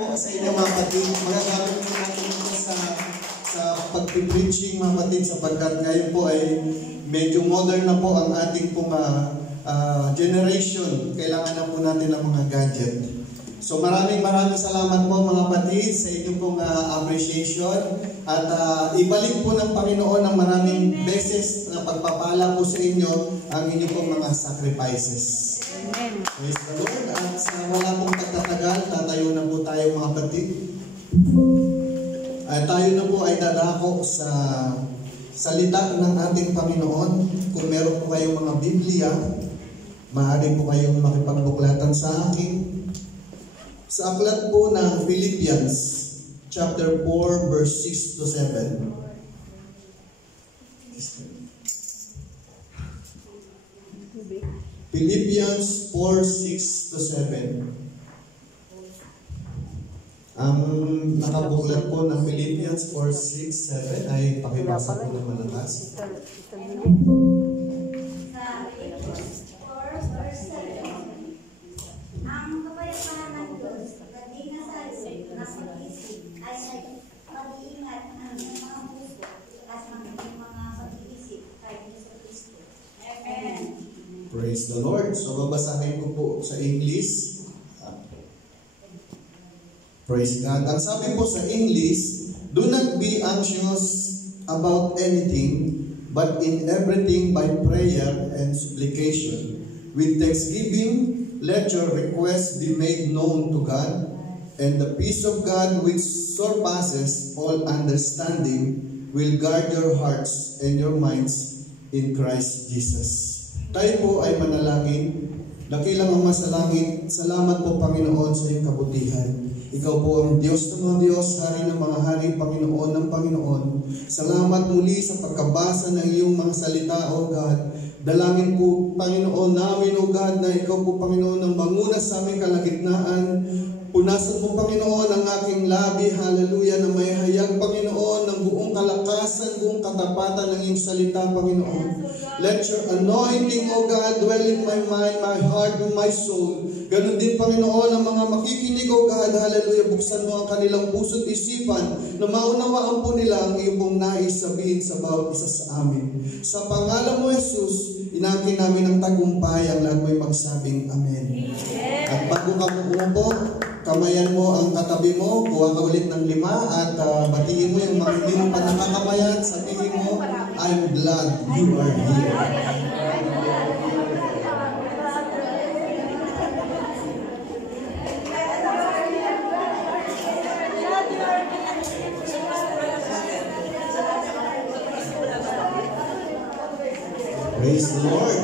po sa inyo mga kapatid. Magagamit po natin ito sa pag-preaching mga kapatid, sapagkat ngayon po ay medyo modern na po ang ating pong generation. Kailangan na po natin ng mga gadget. So maraming salamat po mga kapatid sa inyong pong appreciation at ibalik po ng Panginoon ng maraming beses na pagpapala po sa inyo ang inyong pong mga sacrifices. Amen. Praise the Lord. At sa wala pong pagtatagal, tatayo na po tayo mga kapatid. At tayo na po ay dadako sa salita ng ating Panginoon. Kung meron po kayong mga Biblia, maaari po kayong makipagbuklatan sa akin. Sa aklat po ng Philippians, chapter 4, verse 6 to 7. Philippians 4, 6 to 7. Ang nakabuklat po ng Philippians 4, 6, 7 ay pakibasa po ng malakas. Praise the Lord. So babasahin ko po sa English. Praise God. Ang sabi po sa English, do not be anxious about anything, but in everything by prayer and supplication, with thanksgiving, let your requests be made known to God, and the peace of God which surpasses all understanding will guard your hearts and your minds in Christ Jesus. Tayo po ay manalangin. Dakilang Ama sa langit, salamat po Panginoon sa iyong kabutihan. Ikaw po ang Diyos ng mga Diyos, Hari ng mga Hari, Panginoon ng Panginoon. Salamat muli sa pagkabasa ng iyong mga salita, O God. Dalangin po, Panginoon namin, O God, na ikaw po, Panginoon, ang manguna sa aming kalagitnaan. Punasan mo, Panginoon, ang aking labi, hallelujah, na may hayag, Panginoon, ng buong kalakasan, buong katapatan ng iyong salita, Panginoon. Let your anointing, O God, dwell in my mind, my heart, and my soul. Ganon din, Panginoon, ang mga makikinig, O God, hallelujah, buksan mo ang kanilang puso't isipan na maunawaan po nila ang iyong pong nais sabihin sa bawat isa sa amin. Sa pangalan mo, Jesus, inangkin namin ang tagumpay, ang lahat mo'y magsabing Amen. At bago ka umupo, kamayan mo ang katabi mo, kuha ka ulit ng 5 at batiin mo yung mga hindi mo pa nakakamayan, sabihin mo, I'm glad you are here. Praise the Lord.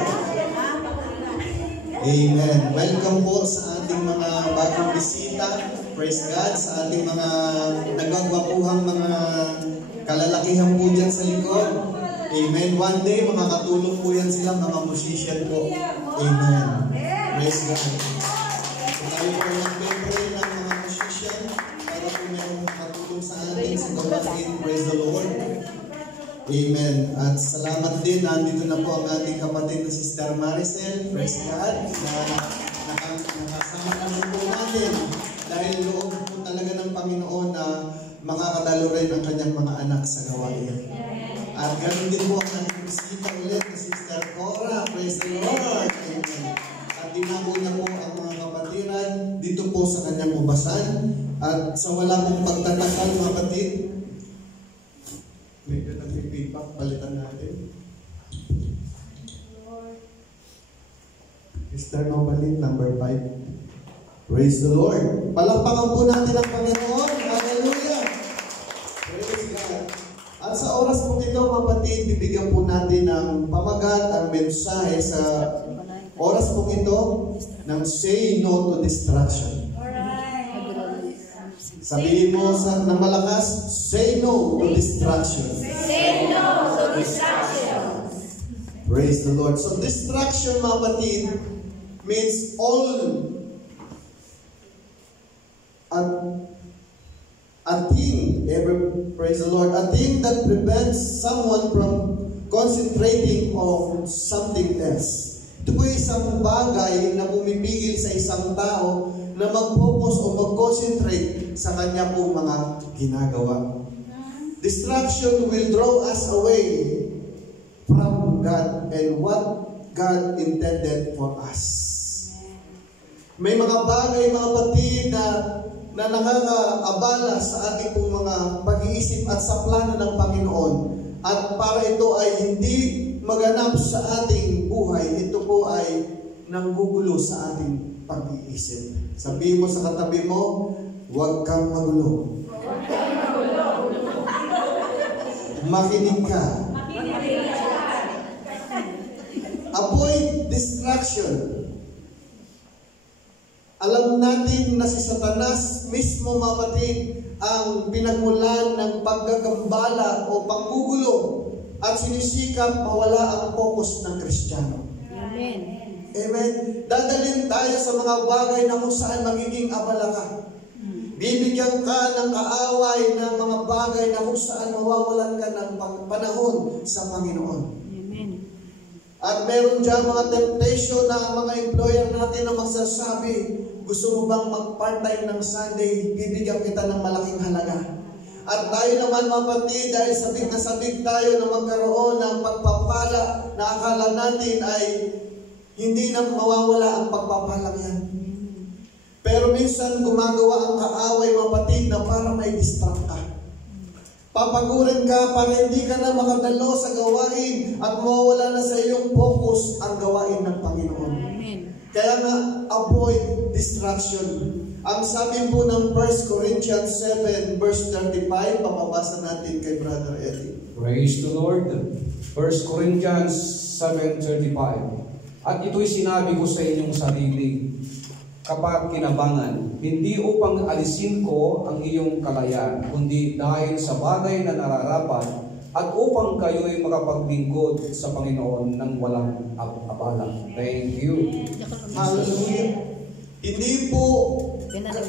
Amen. Welcome po sa ating mga bagong bisita. Praise God sa ating mga nagagwapuhang mga kalalakihan po dyan sa likod. Amen. One day, makakatulong po yan sila, mga musician po. Amen. Praise God. So tayo po nag-pray ng mga musician para po mayroong makatulong sa atin sa gawain. Praise the Lord. Amen. At salamat din, nandito na po ang ating kapatid na Sister Maricel. Praise God. Na nakasama naman po natin dahil loob po talaga ng Panginoon na makakadalo rin ang kanyang mga anak sa gawain. At ganoon din po ang ating bisita ulit na Sister Cora. Praise the Lord. Amen. At dinako niya po ang mga kapatiran dito po sa kanyang ubasan. At sa wala pong pagtatagal mga kapatid, medyo nag-feedback, palitan natin. Sister Novaline, number 5. Praise the Lord. Palakpakan po natin ang Panginoon. Hallelujah. Praise God. At sa oras po ito, kapatid, bibigyan po natin ng pamagat ang mensahe sa oras po ito ng Say No to Distraction. Sabihin mo ng malakas, say no to distraction. Say no to distraction. Praise the Lord. So distraction, mga kapatid, means all a thing, praise the Lord, a thing that prevents someone from concentrating on something else. Ito po isang bagay na pumipigil sa isang tao na mag-focus o mag-concentrate sa kanya pong mga ginagawa. Distraction will draw us away from God and what God intended for us. May mga bagay, mga kapatid, na nakakaabala sa ating pong mga pag-iisip at sa plano ng Panginoon. At para ito ay hindi maganap sa ating buhay, ito po ay nanggugulo sa ating pag-iisip. Sabihin mo sa katabi mo, huwag kang magulo. Makinig ka. Avoid distraction. Alam natin na si Satanas mismo, mapatid, ang pinagmulan ng paggagambala o panggugulo at sinisikap mawala ang focus ng Kristiyano. Amen. Amen. Dadalhin tayo sa mga bagay na kung saan magiging abala ka. Bibigyan ka ng kaaway ng mga bagay na kung saan mawawalan ka ng panahon sa Panginoon. At meron dyan mga temptation na mga employer natin na magsasabi, gusto mo bang mag-part-time ng Sunday, bibigyan kita ng malaking halaga. At tayo naman, mapatid, dahil sabik na sabik tayo na magkaroon ng pagpapala na akala natin ay hindi na mawawala ang pagpapalang yan. Pero minsan gumagawa ang kaaway, mapatid, na para may distract ka. Papagurin ka para hindi ka na makadalo sa gawain at mawawala na sa iyong focus ang gawain ng Panginoon. Amen. Kaya nga, avoid distraction. Ang sabi po ng 1 Corinthians 7 verse 35, papabasa natin kay Brother Eddie. Praise the Lord. 1 Corinthians 7:35. At ito'y sinabi ko sa inyong sarili, kapag kinabangan, hindi upang alisin ko ang iyong kalayaan, kundi dahil sa bagay na nararapat at upang kayo'y makapaglingkod sa Panginoon ng walang abala. Thank you. Hallelujah. Hindi po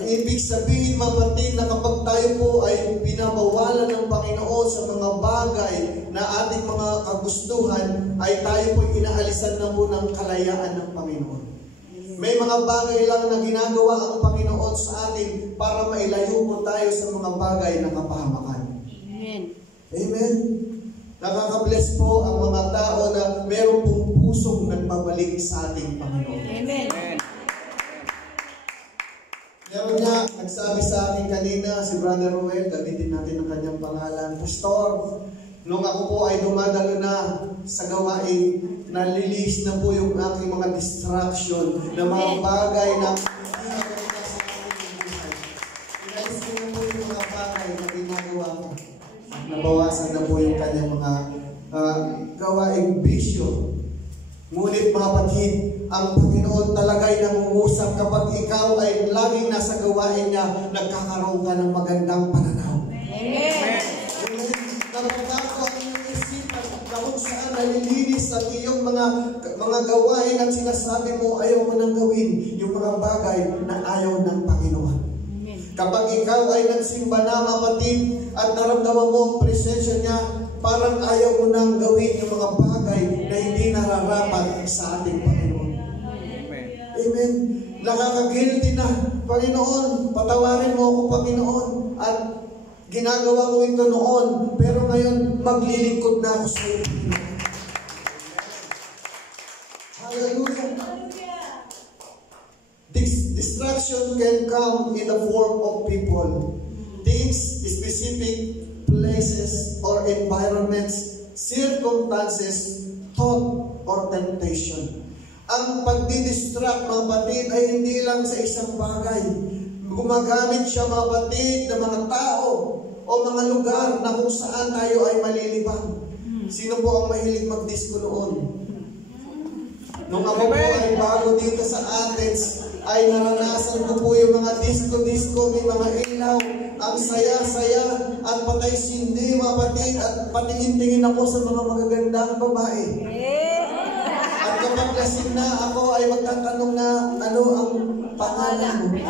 ibig sabihin, mapatid, na kapag tayo po ay pinabawalan ng Panginoon sa mga bagay na ating mga kagustuhan, ay tayo po inaalisan na po ng kalayaan ng Panginoon. May mga bagay lang na ginagawa ang Panginoon sa atin para mailayo po tayo sa mga bagay na kapahamakan. Amen. Amen. Nakaka-bless po ang mga tao na meron pong pusong nagbabalik sa ating Panginoon. Amen. Meron nga, nagsabi sa akin kanina, si Brother Ruel, gamitin natin ang kanyang pangalan, Pastor, nung ako po ay dumadalo na sa gawain, nalilis na po yung aking mga distraction na mga bagay na hindi nagagawa sa aking buhay. Inalis ko na po yung mga bagay na ginagawa ko. Nabawasan na po yung kanyang mga gawaing bisyo. Ngunit mga kapatid, ang Panginoon talaga'y nangungusap kapag ikaw ay laging nasa gawain niya, nagkakaroon ka ng magandang pananaw. Amen. Nababago ang iyong isipan na kung saan nalilinis ang iyong mga gawain at sinasabi mo ayaw mo nang gawin yung mga bagay na ayaw ng Panginoon. Amen. Kapag ikaw ay nagsimba na, kapatid, at naramdaman mo ang presensya niya, parang ayaw mo nang gawin yung mga bagay na hindi nararapat sa ating Panginoon. Amen. Nakaka-guilty na, Panginoon, patawarin mo ako, Panginoon, at ginagawa ko ito noon, pero ngayon maglilingkod na ako sa iyo. Hallelujah. Distraction can come in the form of people, things, specific places or environments, circumstances, thought, or temptation. Ang pagdidistract, mga kapatid, ay hindi lang sa isang bagay. Gumagamit siya, mga kapatid, ng mga tao o mga lugar na kung saan tayo ay malilibang. Sino po ang mahilig mag-disco noon? Nung ako po ay bago dito sa Athens, ay naranasan ko po yung mga disco-disco, may mga ilaw, ang saya-saya, at patay sindi, mga kapatid, at patingin-tingin ako sa mga magagandang babae. At kapag lasing na, ako ay magtatanong na, ano ang pangalan mo?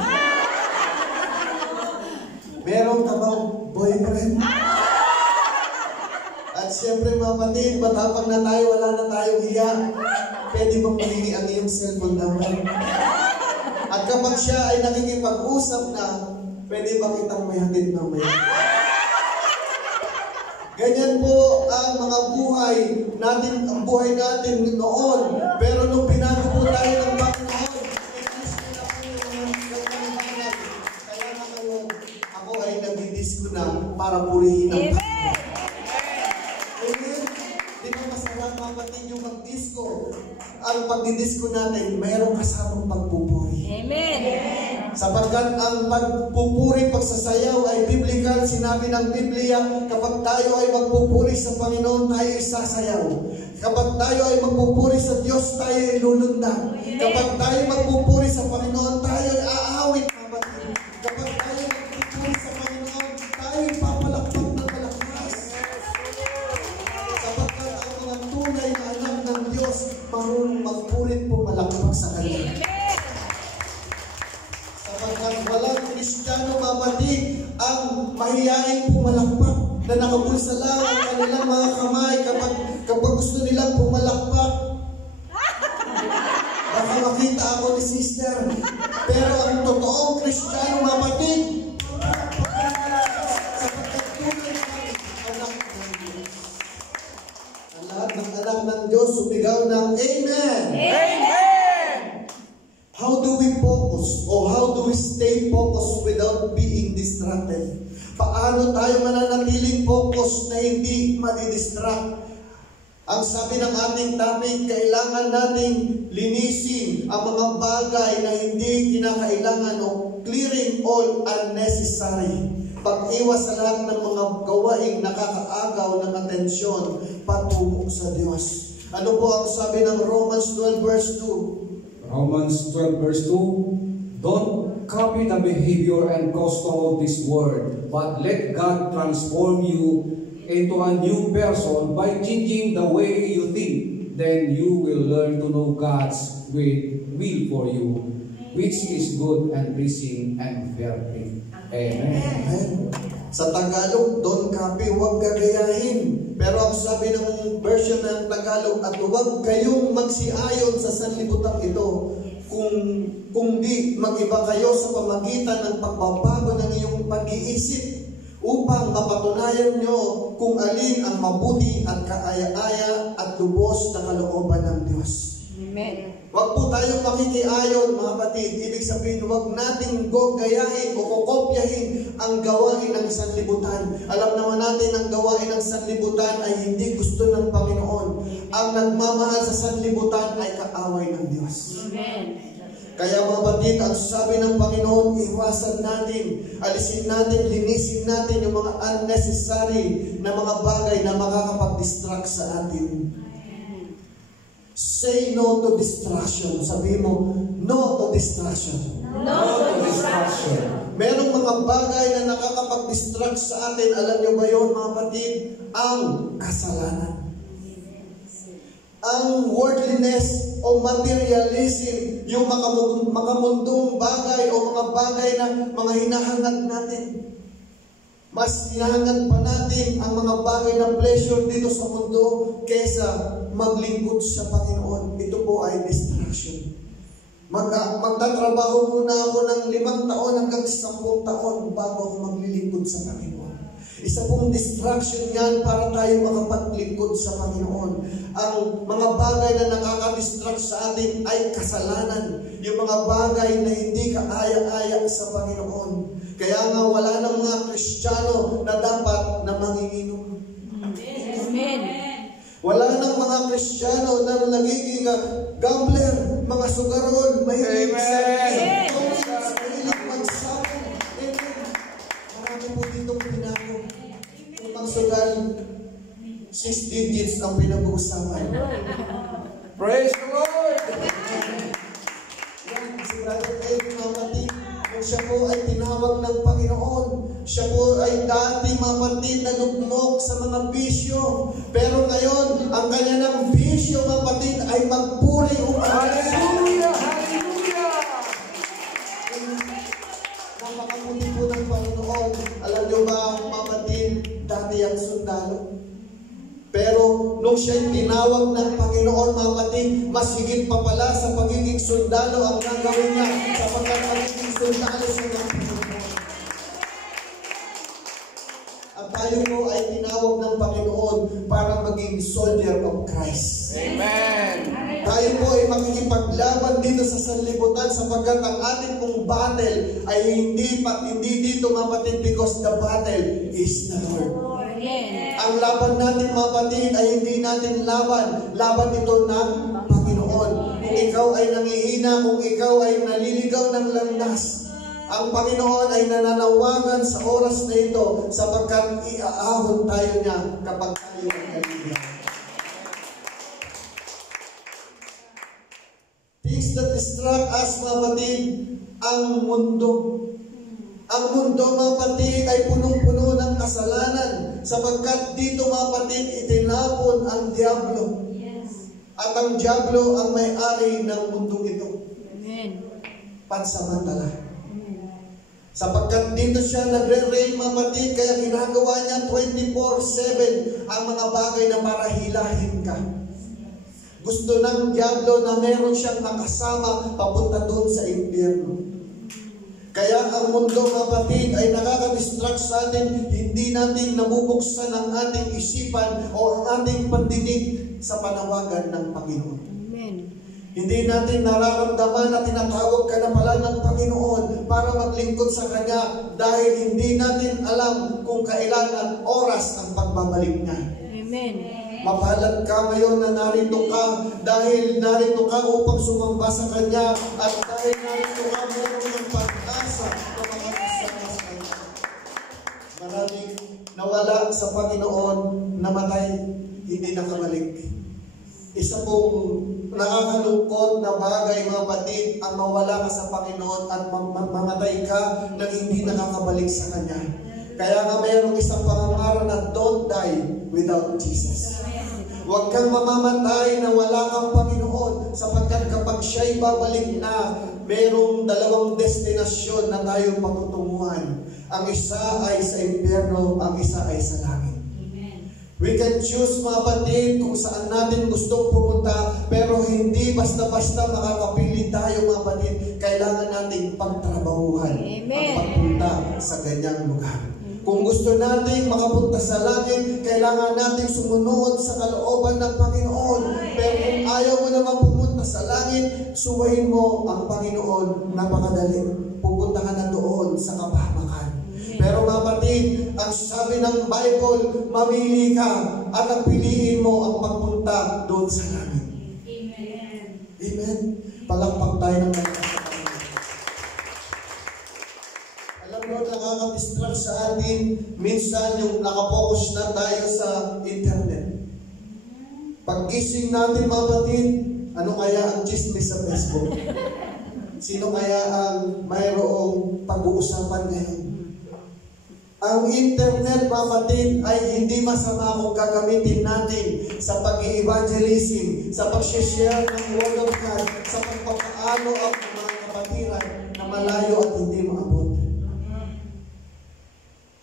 Meron ka bang boyfriend? At siyempre, mga kapatid, matapang na tayo, wala na tayong hiya. Pwede bang mahingi ang iyong cellphone number? At kapag siya ay nakikipag-usap na, pwede ba kitang may hatid mamaya? Ganyan po ang mga buhay natin noon. Pero nung binago po tayo ng Panginoon, kaya nga ngayon, ako ay nagdidisco na para purihin ang Panginoon. Amen. Di ba masarap kapatid yung mag-disco? Ang pagdidisco natin, mayroong kasamang pagpupuri. Amen. Sapagkat ang pagpupuri, pagsasayaw ay biblical. Sinabi ng Biblia, kapag tayo ay magpupuri sa Panginoon, tayo ay sasayaw. Kapag tayo ay magpupuri sa Diyos, tayo ay lulundag. Kapag tayo magpupuri sa Panginoon, tayo ay aawit. Kapag tayo magpupuri sa Panginoon, tayo ay papalakpak ng malakas. Sapagkat ang mga tunay na anak ng Diyos, marunong magpurit po malakpak sa Kanya. Sapagkat walang Kristiyano kapatid ang mahihaing pumalakpak na nakabulsa lang ang kanilang mga kamay kapag gusto nilang pumalakpak. Baka makita ako ni sister. Pero ang totoong Kristiyano kapatid, sapagkat tunay ang anak ng Diyos. Ang lahat ng anak ng Diyos sumigaw ng Amen! Amen. How do we focus or how do we stay focused without being distracted? Paano tayo mananatiling focus na hindi madidistract? Ang sabi ng ating topic, kailangan nating linisin ang mga bagay na hindi kinakailangan o clearing all unnecessary. Pag-iwas sa lahat ng mga gawaing nakakaagaw ng atensyon patungo sa Diyos. Ano po ang sabi ng Romans 12 verse 2? Romans 12 verse 2, don't copy the behavior and custom of this world, but let God transform you into a new person by changing the way you think. Then you will learn to know God's will for you, which is good and pleasing and perfect. Amen. Amen. Sa Tagalog, don't copy, huwag gagayahin. Pero ang sabi ng version ng Tagalog, at huwag kayong magsiayon sa sanlibutan ito, kung di mag-iba kayo sa pamagitan ng pagbabago ng iyong pag-iisip, upang mapatunayan nyo kung alin ang mabuti at kaaya-aya at lubos na kalooban ng Diyos. Amen. Huwag po tayong makikiayon, mga kapatid. Ibig sabihin, huwag nating gayahin o kokopyahin ang gawain ng sanlibutan. Alam naman natin ang gawain ng sanlibutan ay hindi gusto ng Panginoon. Ang nagmamahal sa sanlibutan ay kaaway ng Diyos. Amen. Kaya mga kapatid, ang sabi ng Panginoon, iwasan natin, alisin natin, linisin natin yung mga unnecessary na mga bagay na makakapag-distract sa atin. Say no to distraction. Sabi mo, no to distraction. No to distraction. Merong mga bagay na nakakapag-distract sa atin. Alam niyo ba yun, mga kapatid? Ang kasalanan. Ang worldliness o materialism, yung makamundong bagay o mga bagay na mga hinahangad natin. Mas hinahangad pa natin ang mga bagay na pleasure dito sa mundo kesa maglingkod sa Panginoon. Ito po ay distraction. Magtatrabaho muna ako ng 5 taon hanggang 10 taon bago ako maglilingkod sa Panginoon. Isa pong distraction yan para tayo makapaglingkod sa Panginoon. Ang mga bagay na nakaka-distract sa atin ay kasalanan. Yung mga bagay na hindi kaaya-aya sa Panginoon. Kaya nga wala ng mga Kristiyano na dapat na manginginom. Amen. Wala ng mga Kristiyano na nagiging gambler, mga sugaron, mahilig sa mahilig magsapon. Marami po ditong pinago. Kung magsugal, 6 digits ang pinag-uusapan. Praise the Lord! Yan, si Brother Eddie, mga kapatid, kung siya po ay tinawag ng Panginoon, siya po ay dati, mga kapatid, nalugmok sa mga bisyo. Pero ngayon, ang kanya ng bisyo, mga kapatid, ay magpuri upang Hallelujah! Hallelujah! napakabuti po ng Panginoon. Alam niyo ba, mga kapatid, dati ang sundalo. Pero nung siya'y tinawag ng Panginoon, mga kapatid, mas higit pa pala sa pagiging sundalo ang gagawin niya sapagkat pagiging sundalo siya ng Panginoon. tayo po ay tinawag ng Panginoon para maging soldier of Christ. Amen. Tayo po ay makikipaglaban dito sa sanlibutan sapagkat ang ating pong battle ay hindi dito mapatid because the battle is the Lord. Amen. Ang laban natin mapatid ay hindi natin laban ito ng Panginoon. Kung ikaw ay nangihina, kung ikaw ay naliligaw ng landas, ang Panginoon ay nananawagan sa oras na ito sapagkat iaahon tayo niya kapag tayo ay naliligaw. Things that distract us, mga kapatid, ang mundo. Ang mundo, mga kapatid, ay punong-puno ng kasalanan sapagkat dito, mga kapatid, itinapon ang diablo. At ang diablo ang may-ari ng mundo ito. Amen. Pansamantala. Sapagkat dito siya nagre-reign, mga kapatid, kaya ginagawa niya 24/7 ang mga bagay na para hilahin ka. Gusto ng diablo na meron siyang nakasama papunta doon sa impyerno. Kaya ang mundo, mga kapatid, ay nakaka-distract sa atin, hindi natin nabubuksan ang ating isipan o ang ating pandinig sa panawagan ng Panginoon. Amen. Hindi natin nararamdaman na tinatawag ka na pala ng Panginoon para maglingkod sa Kanya dahil hindi natin alam kung kailan at oras ang pagbabalik niya. Amen. Mapalad ka ngayon na narito ka dahil narito ka upang sumamba sa Kanya at dahil narito ka meron ng pag-asa na makakasama sa Kanya. Maraming nawala sa Panginoon, namatay, hindi nakabalik. Isa pong nakakalungkot na bagay, mga kapatid, ang mawala ka sa Panginoon at mamatay ka nang hindi nakakabalik sa Kanya. Kaya nga mayroong isang pangangaral na don't die without Jesus. Huwag kang mamamatay na wala kang Panginoon sapagkat kapag siya'y babalik na, mayroong dalawang destinasyon na tayo patutunguhan. Ang isa ay sa impyerno, ang isa ay sa langit. We can choose, mga kapatid, kung saan natin gustong pumunta, pero hindi basta-basta makakapili tayo, mga kapatid. Kailangan nating pagtrabahuhan ang pagpunta sa ganyang lugar. Kung gusto nating makapunta sa langit, kailangan nating sumunod sa kalooban ng Panginoon. Pero kung ayaw mo naman pumunta sa langit, suwayin mo ang Panginoon, napakadali. Pupunta ka na doon sa kapahamakan. Pero mga kapatid, ang sabi ng Bible, mamili ka at ang piliin mo ang pagpunta doon sa langit. Amen. Amen. Palakpak tayo ng mga kapatid. Alam mo, nakaka-distract sa atin minsan yung nakapokus na tayo sa internet. Paggising natin, mga kapatid, ano kaya ang chismis sa Facebook? Sino kaya ang mayroong pag-uusapan ngayon? Ang internet, mga kapatid, ay hindi masama kung gagamitin natin sa pag-i-evangelism, sa pag-share ng Word of God, sa pagpapaano ang mga kapatiran na malayo at hindi maabot.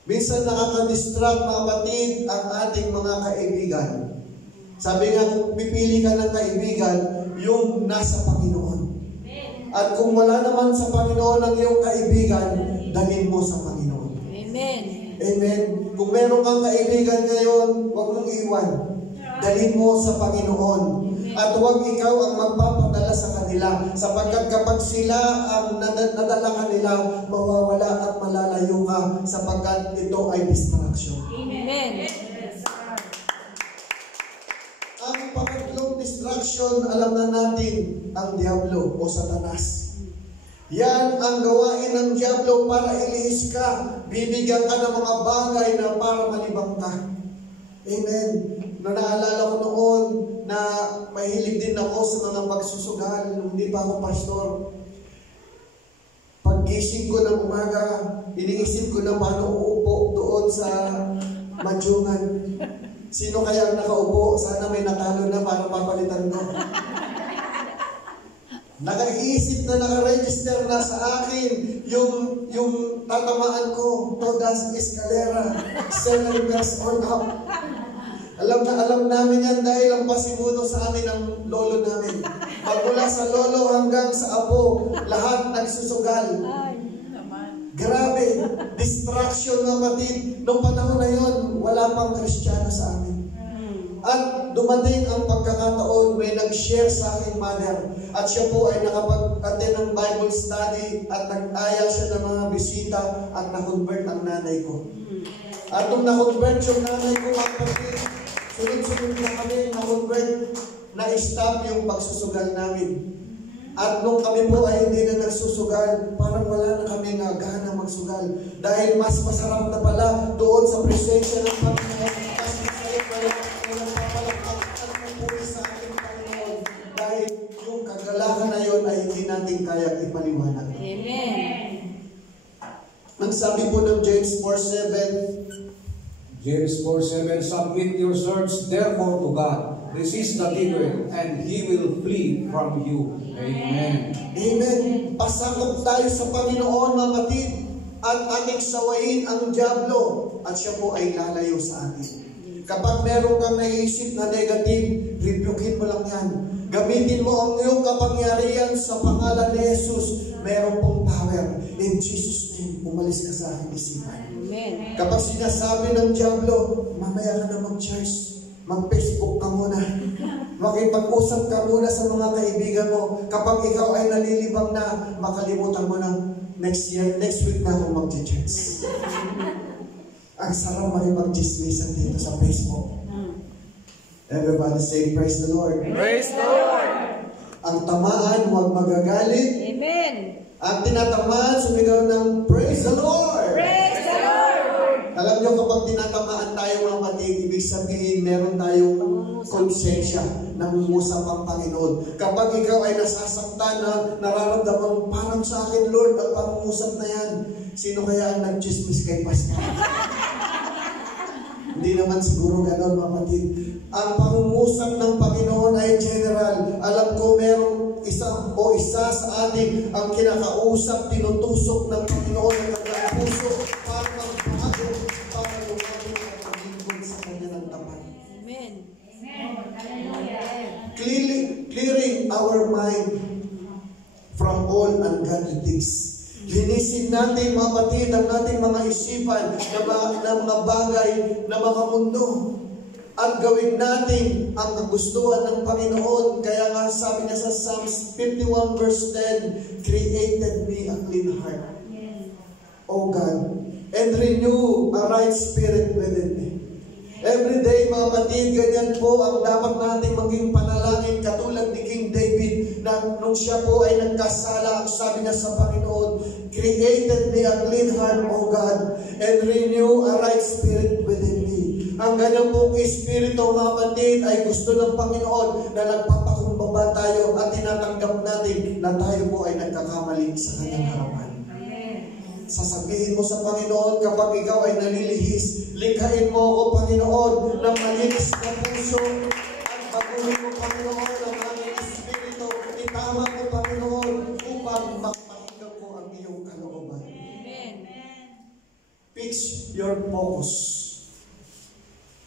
Minsan nakaka-distract, mga kapatid, ang ating mga kaibigan. Sabi nga, kung pipili ka ng kaibigan, yung nasa Panginoon. At kung wala naman sa Panginoon ang iyong kaibigan, dalhin mo sa Panginoon. Amen. Amen. Kung meron kang kaibigan ngayon, huwag mong iwan. Dalhin mo sa Panginoon. At huwag ikaw ang magpapadala sa kanila. Sapagkat kapag sila ang nadala kanila, mawawala at malalayo ka sapagkat ito ay distraction. Amen. Ang pangatlong distraction, alam na natin, ang Diablo o Satanas. Yan ang gawain ng Diablo para ilihis ka. Bibigyan ka ng mga bagay na para malibang ka. Amen. Naalala ko noon na mahilig din ako sa mga pagsusugal nung hindi pa ako pastor. Paggising ko ng umaga, iniisip ko na paano uupo doon sa madyungan. Sino kaya ang nakaupo? Sana may natalo na para papalitan ko. Nakaisip na nakaregister na sa akin yung tatamaan ko, Todas Escalera, 7 years on up. Alam namin yan dahil ang pasimuno sa amin ng lolo namin. Magmula sa lolo hanggang sa apo, lahat nagsusugal. Grabe, distraction mga kapatid. Noong panahon na yon, wala pang Kristiyano sa amin. At dumating ang pagkakataon, may nag-share sa aking mother. At siya po ay nakapag-attend ng Bible study at nag-aya siya ng mga bisita at na-convert ang nanay ko. At nung na-convert yung nanay ko, mga kapatid, sunod-sunod na kami na-convert, na-stop yung pagsusugal namin. At nung kami po ay hindi na nagsusugal, parang wala na kami nga gana magsugal. Dahil mas masarap na pala doon sa presensya ng Panginoon. Mas masarap na walang papalakpakan ng puri sa ating Panginoon. Dahil yung kagalakan na yon ay hindi natin kaya ipaliwanag. Amen. Ang sabi po ng James 4:7, James 4:7, submit yourselves therefore to God. Resist the devil, and he will flee from you. Amen. Amen. Pasakop tayo sa Panginoon, mga kapatid, at ating sawayin ang dyablo, at siya po ay lalayo sa atin. Kapag meron kang naisip na negative, rebukin mo lang yan. Gamitin mo ang iyong kapangyarihan sa pangalan ni Jesus. Meron pong power. In Jesus' name, umalis ka sa aking isipan. Amen. Kapag sinasabi ng dyablo, mamaya ka na mag-church, mag-Facebook ka muna, makipag-usap ka muna sa mga kaibigan mo. Kapag ikaw ay nalilibang na, makalimutan mo na, next week na ako mag-church. Ang sarap makipag-chismisan dito sa Facebook. Everybody say, praise the Lord. Praise the Lord. Ang tamaan, huwag magagalit. Amen. Ang tinatamaan, sumigaw ng praise the Lord. Praise the Lord. Alam niyo, kapag tinatamaan tayo mga kapatid, ibig sabihin, meron tayong konsensya, nangungusap ang Panginoon. Kapag ikaw ay nasasaktan na nararamdaman, parang sa akin, Lord, ang pangungusap na yan. Sino kaya ang nag-chismis kay Pascal? Hindi naman siguro gano'n, mga kapatid. Ang pangungusap ng Panginoon ay general. Alam ko merong isa sa atin ang kinakausap, tinutusok ng Panginoon ng kanyang puso para magbago, para lumabot at maglingkod sa kanya ng tapat. Amen. Clearing our mind from all ungodly things. Linisin natin, mga kapatid, ang ating mga isipan na mga bagay, na mga mundo. At gawin natin ang kagustuhan ng Panginoon. Kaya nga sabi niya sa Psalms 51 verse 10, created me a clean heart, O God, and renew a right spirit within me. Every day, mga kapatid, ganyan po ang dapat natin maging panalangin, katulad ni King David na nung siya po ay nagkasala, ang sabi niya sa Panginoon, created me a clean heart, O God, and renew a right spirit within me. Ang ganyan pong espiritu, mga kapatid, ay gusto ng Panginoon na nagpapakumbaba tayo at tinatanggap natin na tayo po ay nagkakamali sa kanyang harapan. Sasabihin mo sa Panginoon kapag ikaw ay nalilihis, likhain mo ako, Panginoon, ng malinis na puso at baguhin mo, Panginoon, ang aming espiritu. Itama mo, Panginoon, upang magpakinggan ko ang iyong kalooban. Amen. Fix your focus.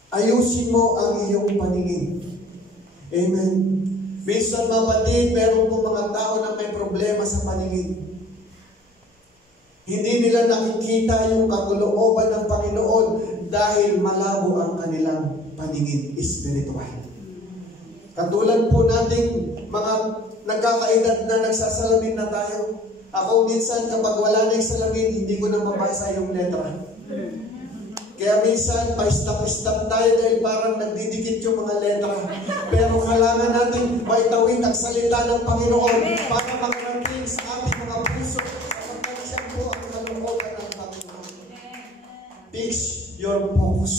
Ayusin mo ang iyong paningin. Amen. Minsan, mga kapatid, meron po mga tao na may problema sa paningin. Hindi nila nakikita yung kakulooban ng Panginoon dahil malabo ang kanilang paningin espiritual. Katulad po nating mga nagkakaedad na nagsasalamin na tayo. Ako minsan kapag wala na yung salamin, hindi ko na mabasa yung letra. Kaya minsan, pa-stop tayo dahil parang nagdidikit yung mga letra. Pero kailangan natin maitawid ang salita ng Panginoon para makarating sa ating mga puso. Sapagkat siya po ang kalooban ng Panginoon. Fix your focus.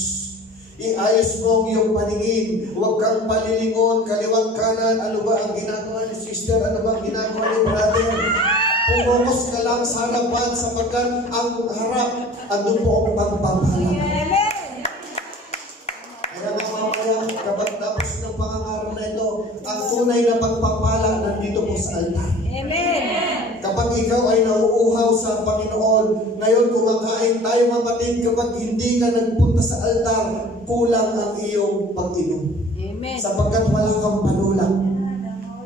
Iayos mo ang iyong paningin. Huwag kang palilingon, kaliwang kanan. Ano ba ang ginagawa ni sister? Ano ba ang ginagawa ni brother? Pumokos ka lang sa harapan sapagkat ang harap, andun po ang pagpapala. Kaya nga mamaya, kapag tapos ng pangangarap na ito, ang tunay na pagpapala nandito po sa altar. Amen. Kapag ikaw ay nauuhaw sa Panginoon, ngayon kumakain tayo, mga kapatid, kapag hindi ka nagpunta sa altar, kulang ang iyong pag-inom. Amen. Sapagkat wala kang panulang.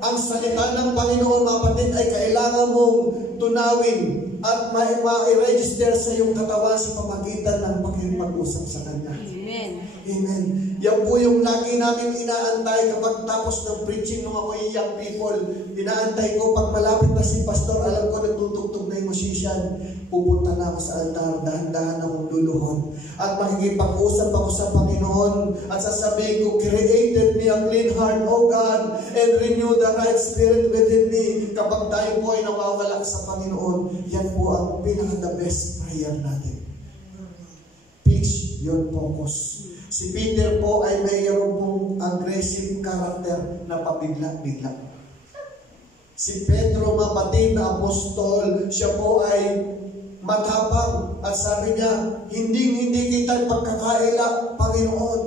Ang salita ng Panginoon, mga kapatid, ay kailangan mong tunawin at ma-register sa iyong katawan sa pamagitan ng pakikipag-usap sa Kanya. Amen. Amen. Yan po yung lagi namin inaantay kapag tapos ng preaching ng ako young people. Inaantay ko pag malapit na si pastor, alam ko nagtutugtog na yung musician. Pupunta na ako sa altar, dahan-dahan akong luluhod. At makikipag-usap ako sa Panginoon at sasabihin ko, created me a clean heart, O God, and renew the right spirit within me. Kapag tayo po ay nawawala sa Panginoon, yan po ang pinaka-the best prayer natin. Fix your focus. Si Peter po ay mayroon pong aggressive character na pabigla-bigla. Si Pedro, mapatid na apostol, siya po ay matapang at sabi niya, hindi kita pagkakaila, Panginoon.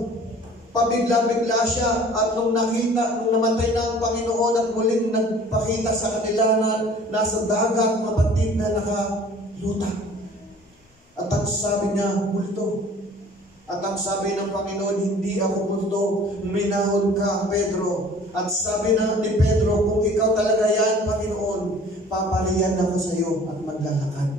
Pabigla-bigla siya at nung namatay na ang Panginoon at muling nagpakita sa kanila na nasa dagat, mapatid na nakaluta. At ang sabi niya, multo. At ang sabi ng Panginoon, hindi ako multo, minahon ka, Pedro. At sabi na ni Pedro, kung ikaw talaga yan, Panginoon, papariyan ako sa iyo at maglalakad.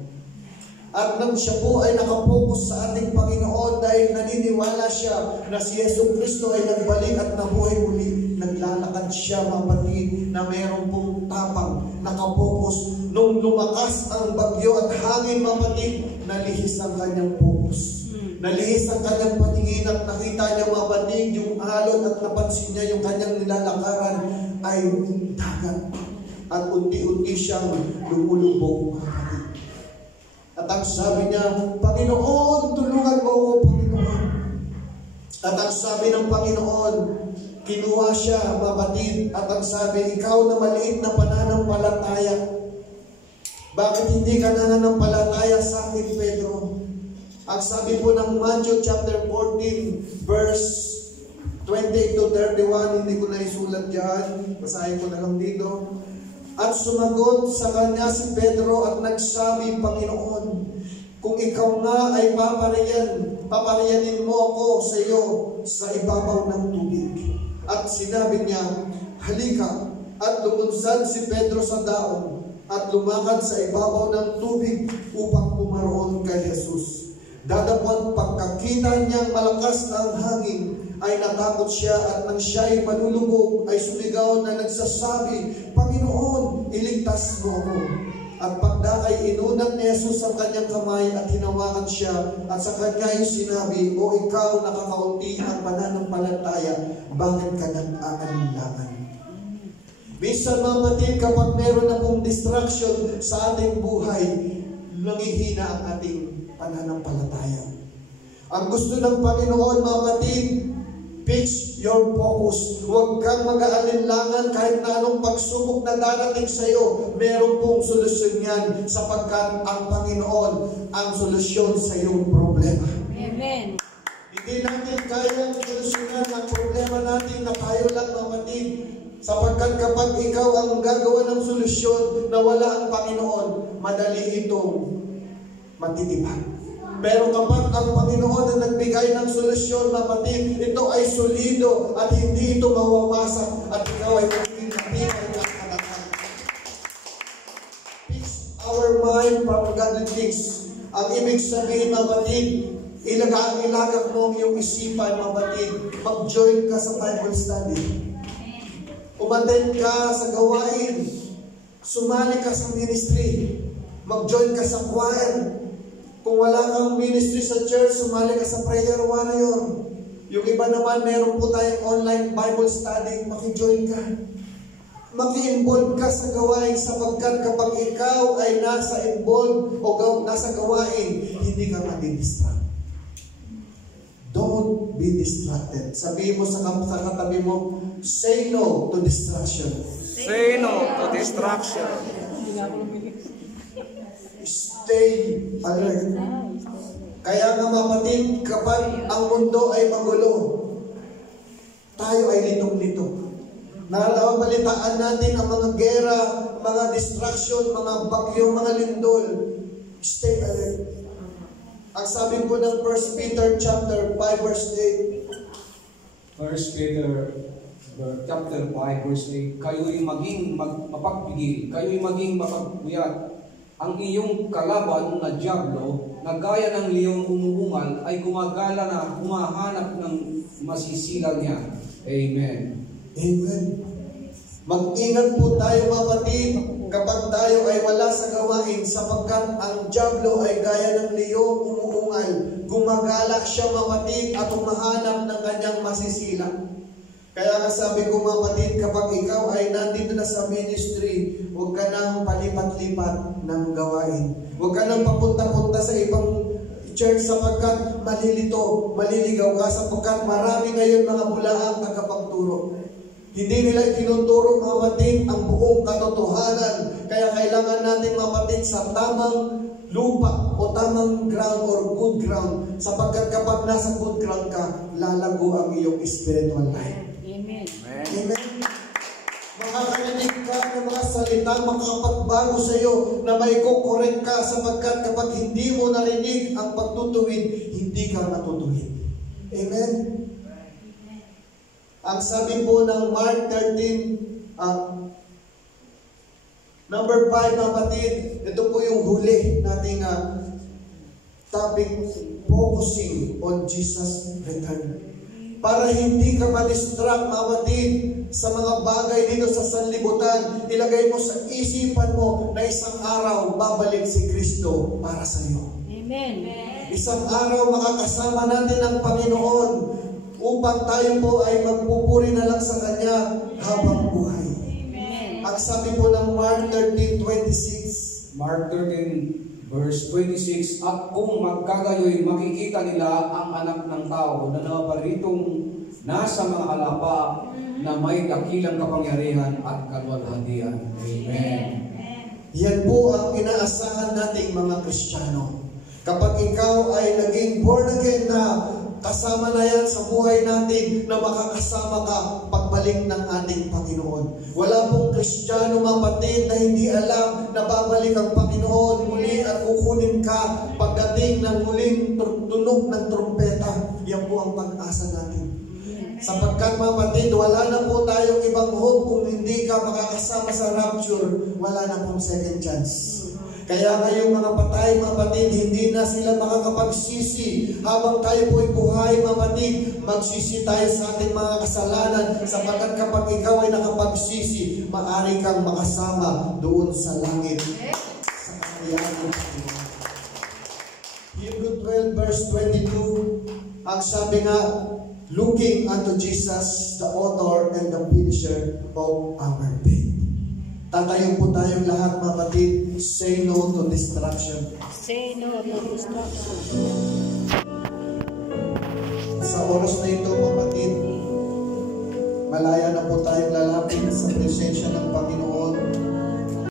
At nang siya po ay nakapokus sa ating Panginoon dahil naniniwala siya na si Yesu Cristo ay nagbalik at nabuhay muli, naglalakad siya, mapatid, na mayroon pong tapang, nakapokus. Nung lumakas ang bagyo at hangin, mapatid, nalihis ang kanyang pokus. Nalihis ang kanyang paningin at nakita niya mabanig yung alon at napansin niya yung kanyang nilalakaran ay dagat. At unti-unti siyang lumulubog. At ang sabi niya, Panginoon, tulungan mo ako, Panginoon. At ang sabi ng Panginoon, kinuha siya, mapatid. At ang sabi, ikaw na maliit na pananampalataya, bakit hindi ka nananampalataya sa akin, Pedro? Ang sabi po ng Matthew chapter 14, verse 28 to 31, hindi ko na isulat dyan, basahin ko na lang dito. At sumagot sa kanya si Pedro at nagsabi, Panginoon, kung ikaw nga ay papariyanin mo ako sa iyo sa ibabaw ng tubig. At sinabi niya, halika. At lumunsad si Pedro sa daon at lumakad sa ibabaw ng tubig upang pumaroon kay Jesus. Dadapot pagkakita niyang malakas ang hangin, ay natakot siya at nang siya ay malulubog, ay sumigaw na nagsasabi, Panginoon, iligtas mo ako. At pagdakay inunat ni Jesus ang kanyang kamay at hinawakan siya at sa kanya ay sinabi, O ikaw nakakaunti ang pananampalataya, bakit ka nag-aalinlangan? Minsan mapatid, kapag meron na pong distraction sa ating buhay, nangihina ang ating pananampalataya. Ang gusto ng Panginoon, mapatid, fix your focus. Huwag kang mag-aalinlangan kahit na anong pagsubok na darating sa iyo. Meron pong solusyon yan sapagkat ang Panginoon ang solusyon sa iyong problema. Amen. Hindi natin kayang solusyonan ang problema natin na tayo lang, mapatid. Sapagkat kapag ikaw ang gagawa ng solusyon na wala ang Panginoon, madali itong matitibag. Pero kapag ang Panginoon na nagbigay ng solusyon, mapatid, ito ay solido at hindi ito mawawasak at ikaw ay magiging matibay ng kalatan. Fix our mind from godly things. Ang ibig sabihin, mapatid, ilagak mo ang iyong isipan, mapatid. Mag-join ka sa Bible study. Umattend ka sa gawain. Sumali ka sa ministry. Mag-join ka sa choir. Kung wala kang ministry sa church, sumali ka sa prayer warrior. Yung iba naman, meron po tayong online Bible study, maki-join ka. Maki-involve ka sa gawain sapagkat kapag ikaw ay nasa involved o nasa gawain, hindi ka madidistract. Don't be distracted. Sabihin mo sa katabi mo, say no to distraction. Say no to distraction. Stay alert. Kaya nga mapatid, kapag ang mundo ay magulo, tayo ay litong-lito. Nalabalitaan natin ang mga gera, mga distraction, mga bagyo, mga lindol. Stay alert. Ang sabi po ng 1 Peter chapter 5 verse 8. 1 Peter chapter 5 verse 8, kayo'y maging mapagbigil, kayo'y maging mapagpuyat, ang iyong kalaban na dyablo, na gaya ng leong umuungal, ay gumagala na humahanap ng masisilang niya. Amen. Amen. Mag-ingat po tayo kapatid kapag tayo ay wala sa gawain, sapagkat ang dyablo ay gaya ng leong umuungal. Gumagala siya kapatid at humahanap ng kanyang masisilang. Kaya nga sabi ko kapatid, kapag ikaw ay nandito na sa ministry, huwag ka nang palipat-lipat ng gawain. Huwag ka nang papunta-punta sa ibang church sapagkat malilito, maliligaw ka sapagkat marami ngayon mga bulaang tagapagturo. Hindi nila tinuturo kapatid ang buong katotohanan. Kaya kailangan natin kapatid sa tamang lupa o tamang ground or good ground sapagkat kapag nasa good ground ka, lalago ang iyong spiritual life. Amen. Amen. Makakarinig ka ng mga salitang makakapagbago sa iyo na may kukorek ka sapagkat kapag hindi mo narinig ang pagtutuwid, hindi ka natutuwid. Amen. Ang sabi po ng Mark 13, number 5 kapatid, ito po yung huli nating topic, focusing on Jesus' return. Para hindi ka ma-distract kapatid sa mga bagay dito sa sanlibutan, ilagay mo sa isipan mo na isang araw babalik si Kristo para sa iyo. Amen. Isang araw makakasama natin ang Panginoon upang tayo po ay magpupuri na lang sa Kanya habang buhay. Amen. Ang sabi po ng Mark 13:26, Mark 13 verse 26, at kung magkagayoy, makikita nila ang anak ng tao na naparitong nasa mga alapa na may dakilang kapangyarihan at kaluwalhatian. Amen. yan po ang inaasahan nating mga Kristiyano. Kapag ikaw ay naging born again na, kasama na yan sa buhay natin na makakasama ka pagbalik ng ating Panginoon. Wala pong Kristiyano kapatid na hindi alam na babalik ang Panginoon muli at kukunin ka pagdating ng muling tunog ng trumpeta. Yan po ang pag-asa natin. Sapagkat kapatid, wala na po tayong ibang hope kung hindi ka makakasama sa rapture. Wala na pong second chance. Kaya ngayong mga patay, kapatid, hindi na sila makakapagsisi. Habang tayo po'y buhay, kapatid, magsisi tayo sa ating mga kasalanan. Sapagkat kapag ikaw ay nakapagsisi, maaari kang makasama doon sa langit. Sa kakayahan ng Panginoon. Hebrew 12 verse 22, ang sabi nga, looking unto Jesus, the author and the finisher of our faith. Tatayo po tayong lahat, kapatid. Say no to distraction. Say no to destruction. Sa oras na ito, kapatid, malaya na po tayong lalapit sa presensya ng